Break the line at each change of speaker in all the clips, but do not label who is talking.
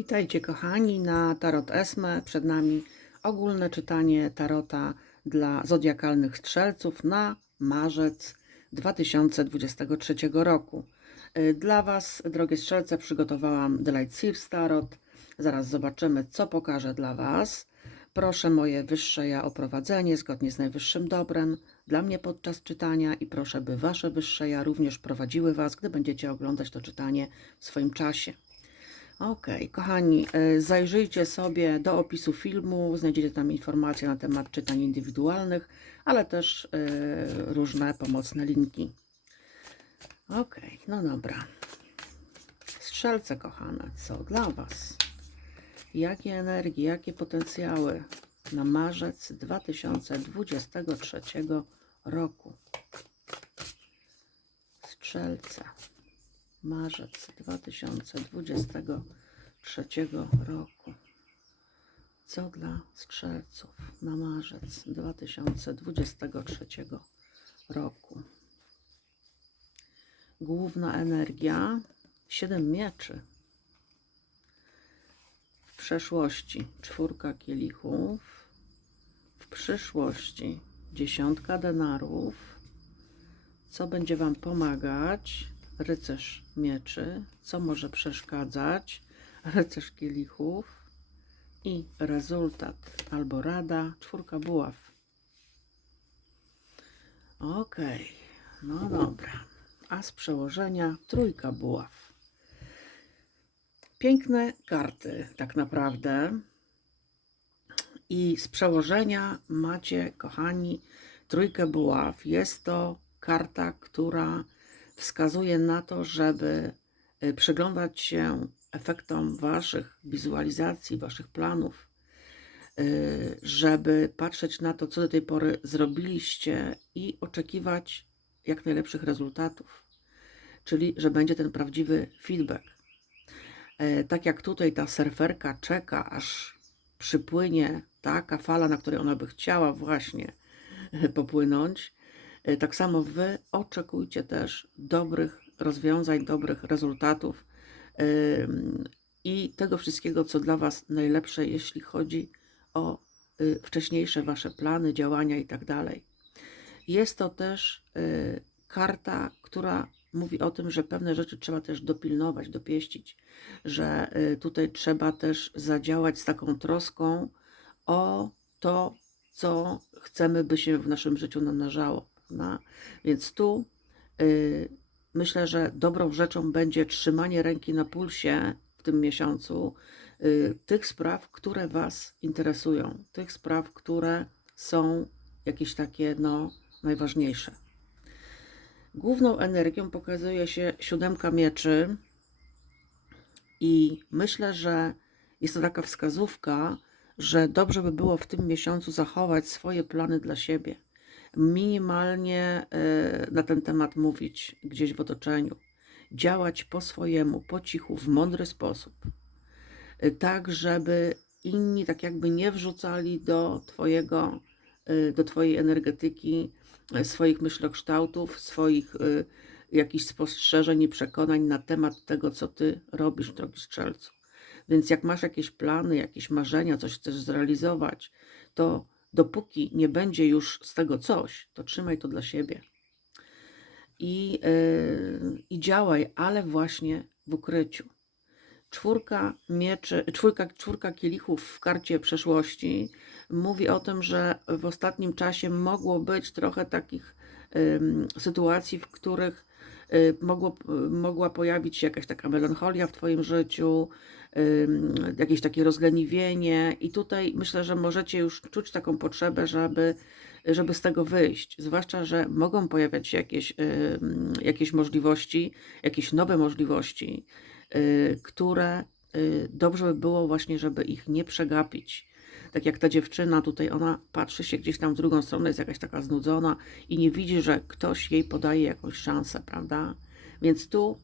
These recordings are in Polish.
Witajcie kochani na Tarot Esme. Przed nami ogólne czytanie Tarota dla zodiakalnych strzelców na marzec 2023 roku. Y, Dla Was, drogie strzelce, przygotowałam The Light Seals Tarot. Zaraz zobaczymy, co pokażę dla Was. Proszę moje wyższe ja o prowadzenie zgodnie z najwyższym dobrem dla mnie podczas czytania i proszę, by Wasze wyższe ja również prowadziły Was, gdy będziecie oglądać to czytanie w swoim czasie. Okej, kochani, y, zajrzyjcie sobie do opisu filmu, znajdziecie tam informacje na temat czytań indywidualnych, ale też y, różne pomocne linki. Okej, no dobra. Strzelce, kochane, co dla Was? Jakie energie, jakie potencjały na marzec 2023 roku? Strzelce marzec 2023 roku. Co dla strzelców na marzec 2023 roku? Główna energia 7 mieczy. W przeszłości czwórka kielichów, w przyszłości dziesiątka denarów. Co będzie Wam pomagać? Rycerz mieczy, co może przeszkadzać, rycerz kielichów i rezultat albo rada, czwórka buław. Ok, no dobra. A z przełożenia trójka buław. Piękne karty, tak naprawdę. I z przełożenia macie, kochani, trójkę buław. Jest to karta, która wskazuje na to, żeby y, przyglądać się efektom Waszych wizualizacji, Waszych planów, y, żeby patrzeć na to, co do tej pory zrobiliście i oczekiwać jak najlepszych rezultatów. Czyli, że będzie ten prawdziwy feedback. E, Tak jak tutaj ta surferka czeka, aż przypłynie taka fala, na której ona by chciała właśnie popłynąć, Tak samo Wy oczekujcie też dobrych rozwiązań, dobrych rezultatów i tego wszystkiego, co dla Was najlepsze, jeśli chodzi o y, wcześniejsze Wasze plany, działania i tak. Jest to też y, karta, która mówi o tym, że pewne rzeczy trzeba też dopilnować, dopieścić, że y, tutaj trzeba też zadziałać z taką troską o to, co chcemy, by się w naszym życiu namnażało. Prawda? Więc tu y, myślę, że dobrą rzeczą będzie trzymanie ręki na pulsie w tym miesiącu y, tych spraw, które Was interesują, tych spraw, które są jakieś takie no, najważniejsze. Główną energią pokazuje się siódemka mieczy i myślę, że jest to taka wskazówka, że dobrze by było w tym miesiącu zachować swoje plany dla siebie. Minimalnie e, na ten temat mówić gdzieś w otoczeniu. Działać po swojemu, po cichu, w mądry sposób. E, Tak, żeby inni tak jakby nie wrzucali do twojego, e, do twojej energetyki swoich myślokształtów, swoich jakichś spostrzeżeń i przekonań na temat tego, co ty robisz, drogi strzelcu. Więc jak masz jakieś plany, jakieś marzenia, coś chcesz zrealizować, to dopóki nie będzie już z tego coś, to trzymaj to dla siebie. I, yy, i działaj, ale właśnie w ukryciu. Czwórka mieczy, czwórka, czwórka kielichów w karcie przeszłości mówi o tym, że w ostatnim czasie mogło być trochę takich sytuacji, w których y, mogło, mogła pojawić się jakaś taka melancholia w Twoim życiu, jakieś takie rozleniwienie, i tutaj myślę, że możecie już czuć taką potrzebę, żeby, żeby z tego wyjść. Zwłaszcza, że mogą pojawiać się jakieś, jakieś możliwości, jakieś nowe możliwości, y, które y, dobrze by było właśnie, żeby ich nie przegapić. Tak jak ta dziewczyna tutaj, ona patrzy się gdzieś tam w drugą stronę, jest jakaś taka znudzona i nie widzi, że ktoś jej podaje jakąś szansę, prawda? Więc tu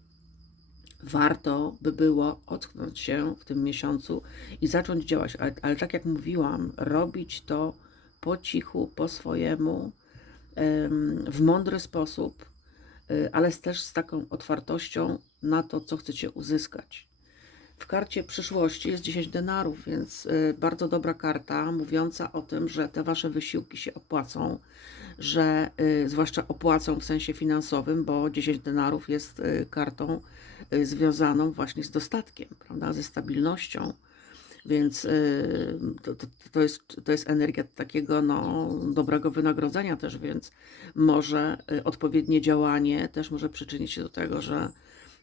warto by było ocknąć się w tym miesiącu i zacząć działać. Ale, ale tak jak mówiłam, robić to po cichu, po swojemu, em, w mądry sposób, y, ale też z taką otwartością na to, co chcecie uzyskać. W karcie przyszłości jest 10 denarów, więc y, bardzo dobra karta, mówiąca o tym, że te wasze wysiłki się opłacą, że y, zwłaszcza opłacą w sensie finansowym, bo 10 denarów jest kartą związaną właśnie z dostatkiem, prawda, ze stabilnością. Więc y, to, to, to, jest, to jest energia takiego no, dobrego wynagrodzenia też, więc może y, odpowiednie działanie też może przyczynić się do tego, że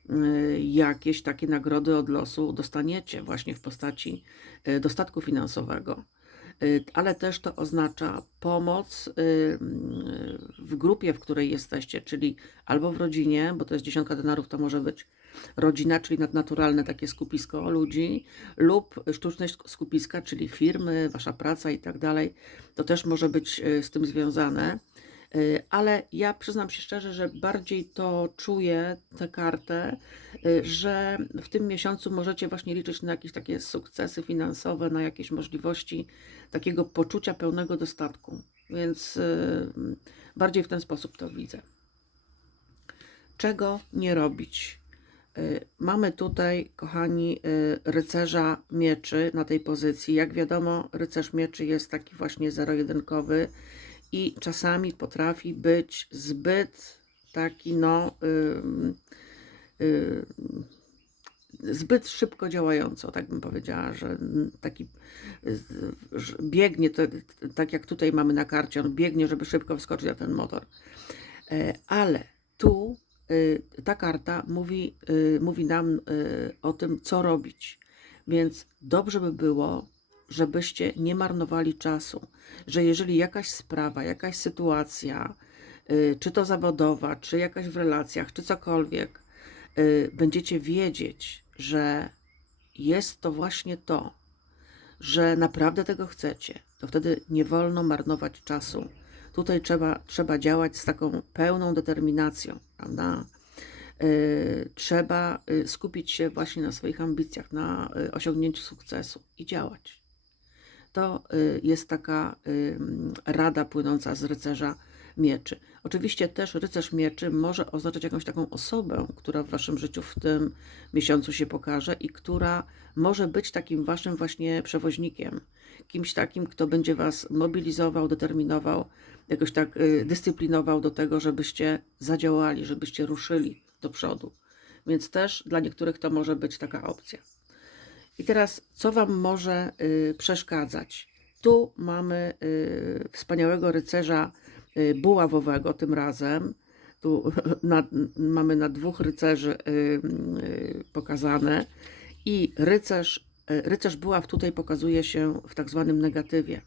y, jakieś takie nagrody od losu dostaniecie właśnie w postaci y, dostatku finansowego. Y, Ale też to oznacza pomoc y, y, w grupie, w której jesteście, czyli albo w rodzinie, bo to jest dziesiątka denarów, to może być rodzina, czyli nadnaturalne takie skupisko ludzi, lub sztuczne skupiska, czyli firmy, wasza praca i tak dalej. To też może być y, z tym związane. Y, Ale ja przyznam się szczerze, że bardziej to czuję tę kartę, y, że w tym miesiącu możecie właśnie liczyć na jakieś takie sukcesy finansowe, na jakieś możliwości takiego poczucia pełnego dostatku. Więc bardziej w ten sposób to widzę. Czego nie robić? Y, Mamy tutaj, kochani, y, rycerza mieczy na tej pozycji. Jak wiadomo, rycerz mieczy jest taki właśnie zero-jedynkowy i czasami potrafi być zbyt taki, no, ym, y, zbyt szybko działający, tak bym powiedziała, że taki że biegnie, to, tak jak tutaj mamy na karcie, on biegnie, żeby szybko wskoczyć na ten motor. E, Ale tu ta karta mówi, y, mówi nam y, o tym, co robić. Więc dobrze by było, żebyście nie marnowali czasu, że jeżeli jakaś sprawa, jakaś sytuacja, y, czy to zawodowa, czy jakaś w relacjach, czy cokolwiek, y, będziecie wiedzieć, że jest to właśnie to, że naprawdę tego chcecie, to wtedy nie wolno marnować czasu. Tutaj trzeba, trzeba działać z taką pełną determinacją, prawda? Y, trzeba y, skupić się właśnie na swoich ambicjach, na y, osiągnięciu sukcesu i działać. To y, jest taka rada płynąca z rycerza mieczy. Oczywiście też rycerz mieczy może oznaczać jakąś taką osobę, która w waszym życiu w tym miesiącu się pokaże i która może być takim waszym właśnie przewoźnikiem. Kimś takim, kto będzie was mobilizował, determinował, jakoś tak y, dyscyplinował do tego, żebyście zadziałali, żebyście ruszyli do przodu. Więc też dla niektórych to może być taka opcja. I teraz, co Wam może y, przeszkadzać? Tu mamy y, wspaniałego rycerza buławowego tym razem. Tu na, mamy na dwóch rycerzy pokazane. I rycerz, rycerz buław tutaj pokazuje się w tak zwanym negatywie.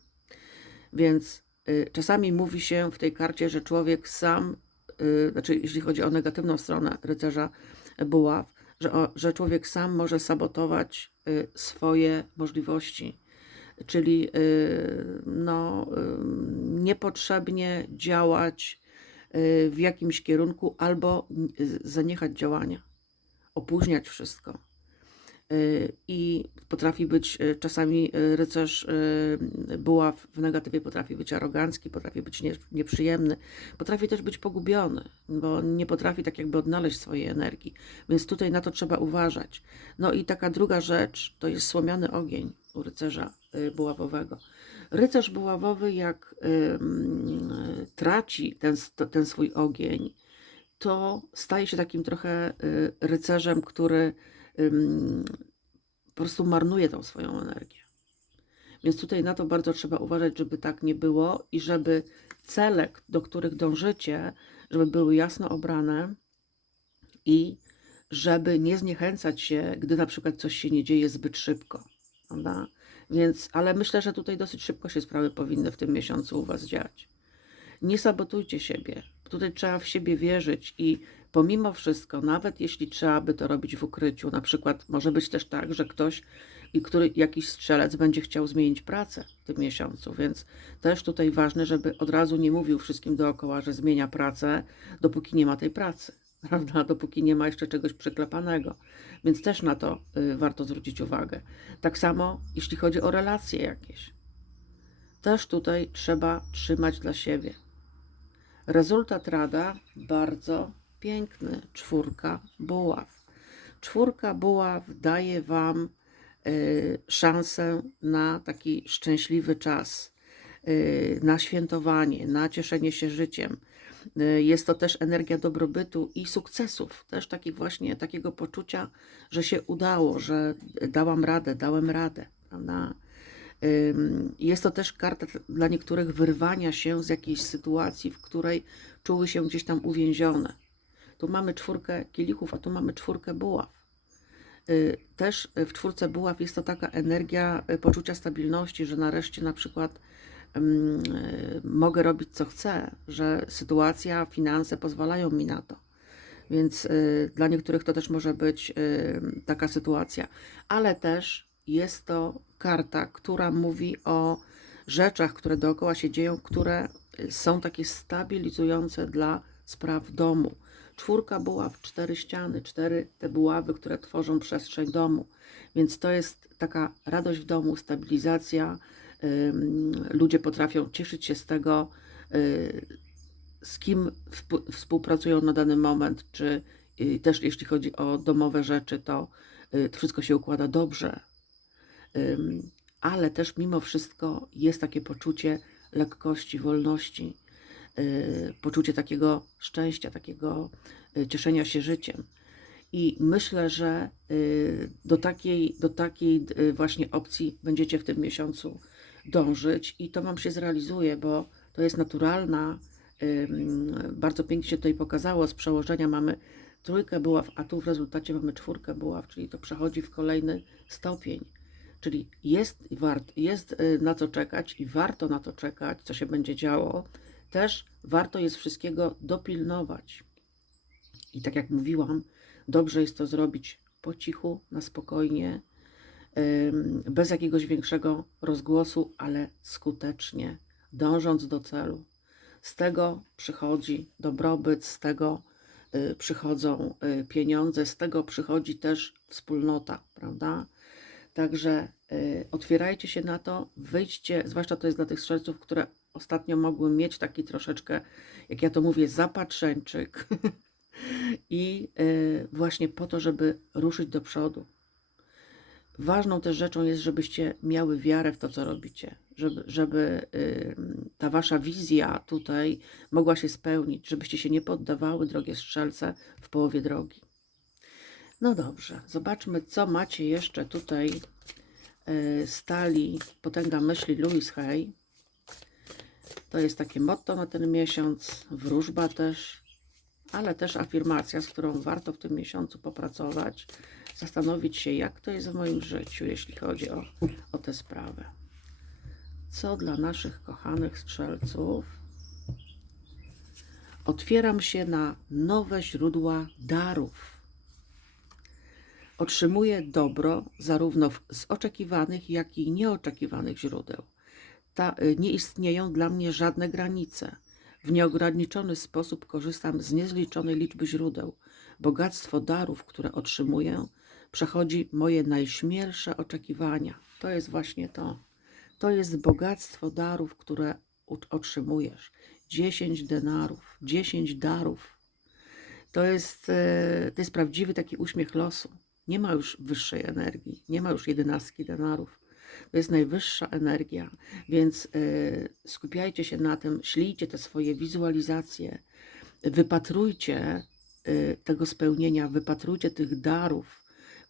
Więc y, czasami mówi się w tej karcie, że człowiek sam, y, znaczy jeśli chodzi o negatywną stronę rycerza buław, że, że człowiek sam może sabotować swoje możliwości, czyli no, niepotrzebnie działać w jakimś kierunku albo zaniechać działania, opóźniać wszystko. Y, I potrafi być y, czasami y, rycerz buław w negatywie potrafi być arogancki, potrafi być nie, nieprzyjemny, potrafi też być pogubiony, bo nie potrafi tak jakby odnaleźć swojej energii. Więc tutaj na to trzeba uważać. No i taka druga rzecz to jest słomiany ogień u rycerza buławowego. Rycerz buławowy, jak traci ten, ten swój ogień, to staje się takim trochę rycerzem, który po prostu marnuje tą swoją energię. Więc tutaj na to bardzo trzeba uważać, żeby tak nie było i żeby cele, do których dążycie, żeby były jasno obrane i żeby nie zniechęcać się, gdy na przykład coś się nie dzieje zbyt szybko. Prawda? Więc, ale myślę, że tutaj dosyć szybko się sprawy powinny w tym miesiącu u Was dziać. Nie sabotujcie siebie. Tutaj trzeba w siebie wierzyć i pomimo wszystko, nawet jeśli trzeba by to robić w ukryciu, na przykład może być też tak, że ktoś, i który jakiś strzelec będzie chciał zmienić pracę w tym miesiącu, więc też tutaj ważne, żeby od razu nie mówił wszystkim dookoła, że zmienia pracę, dopóki nie ma tej pracy, prawda? Dopóki nie ma jeszcze czegoś przyklepanego. Więc też na to y, warto zwrócić uwagę. Tak samo, jeśli chodzi o relacje jakieś. Też tutaj trzeba trzymać dla siebie. Rezultat rada bardzo piękny. Czwórka buław. Czwórka buław daje Wam y, szansę na taki szczęśliwy czas, y, na świętowanie, na cieszenie się życiem. Y, Jest to też energia dobrobytu i sukcesów, też takich właśnie takiego poczucia, że się udało, że dałam radę, dałem radę, prawda? Jest to też karta dla niektórych wyrwania się z jakiejś sytuacji, w której czuły się gdzieś tam uwięzione. Tu mamy czwórkę kielichów, a tu mamy czwórkę buław. Y, Też w czwórce buław jest to taka energia y, poczucia stabilności, że nareszcie na przykład ym, y, mogę robić co chcę, że sytuacja, finanse pozwalają mi na to. Więc dla niektórych to też może być taka sytuacja, ale też jest to karta, która mówi o rzeczach, które dookoła się dzieją, które są takie stabilizujące dla spraw domu. Czwórka buław, cztery ściany, cztery te buławy, które tworzą przestrzeń domu. Więc to jest taka radość w domu, stabilizacja. Ludzie potrafią cieszyć się z tego, y, z kim współ- współpracują na dany moment, czy też jeśli chodzi o domowe rzeczy, to y, wszystko się układa dobrze. Ale też mimo wszystko jest takie poczucie lekkości, wolności, poczucie takiego szczęścia, takiego y, cieszenia się życiem. I myślę, że y, do takiej, do takiej y, właśnie opcji będziecie w tym miesiącu dążyć i to Wam się zrealizuje, bo to jest naturalna. Bardzo pięknie się tutaj pokazało. Z przełożenia mamy trójkę buław, a tu w rezultacie mamy czwórkę buław, czyli to przechodzi w kolejny stopień. Czyli jest, wart, jest y, na co czekać i warto na to czekać, co się będzie działo. Też warto jest wszystkiego dopilnować. I tak jak mówiłam, dobrze jest to zrobić po cichu, na spokojnie, bez jakiegoś większego rozgłosu, ale skutecznie, dążąc do celu. Z tego przychodzi dobrobyt, z tego y, przychodzą y, pieniądze, z tego przychodzi też wspólnota, prawda? Także y, otwierajcie się na to, wyjdźcie, zwłaszcza to jest dla tych strzelców, które ostatnio mogły mieć taki troszeczkę, jak ja to mówię, zapatrzeńczyk. I y, właśnie po to, żeby ruszyć do przodu. Ważną też rzeczą jest, żebyście miały wiarę w to, co robicie, żeby, żeby y, ta wasza wizja tutaj mogła się spełnić, żebyście się nie poddawały, drogie strzelce, w połowie drogi. No dobrze, zobaczmy, co macie jeszcze tutaj y, stali Potęga Myśli Louis Hay. To jest takie motto na ten miesiąc, wróżba też, ale też afirmacja, z którą warto w tym miesiącu popracować, zastanowić się, jak to jest w moim życiu, jeśli chodzi o, o tę sprawę. Co dla naszych kochanych strzelców? Otwieram się na nowe źródła darów. Otrzymuję dobro zarówno z oczekiwanych, jak i nieoczekiwanych źródeł. Ta, y, nie istnieją dla mnie żadne granice. W nieograniczony sposób korzystam z niezliczonej liczby źródeł. Bogactwo darów, które otrzymuję, przechodzi moje najśmielsze oczekiwania. To jest właśnie to. To jest bogactwo darów, które otrzymujesz. 10 denarów, 10 darów. To jest, e, to jest prawdziwy taki uśmiech losu. Nie ma już wyższej energii, nie ma już jedenastki denarów. To jest najwyższa energia, więc e, skupiajcie się na tym, ślijcie te swoje wizualizacje, wypatrujcie e, tego spełnienia, wypatrujcie tych darów,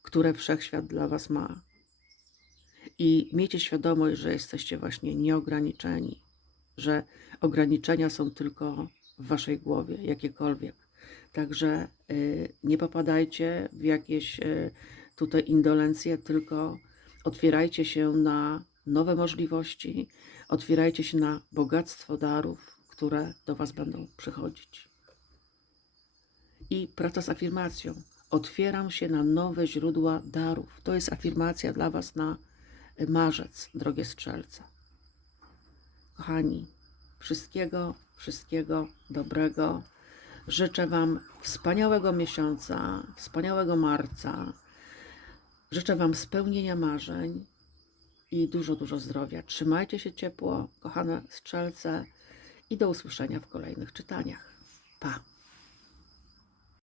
które wszechświat dla Was ma. I miejcie świadomość, że jesteście właśnie nieograniczeni, że ograniczenia są tylko w Waszej głowie, jakiekolwiek. Także y, nie popadajcie w jakieś tutaj indolencje, tylko otwierajcie się na nowe możliwości, otwierajcie się na bogactwo darów, które do Was będą przychodzić. I praca z afirmacją. Otwieram się na nowe źródła darów. To jest afirmacja dla Was na marzec, drogie strzelce. Kochani, wszystkiego, wszystkiego dobrego. Życzę Wam wspaniałego miesiąca, wspaniałego marca. Życzę Wam spełnienia marzeń i dużo, dużo zdrowia. Trzymajcie się ciepło, kochane strzelce, i do usłyszenia w kolejnych czytaniach. Pa!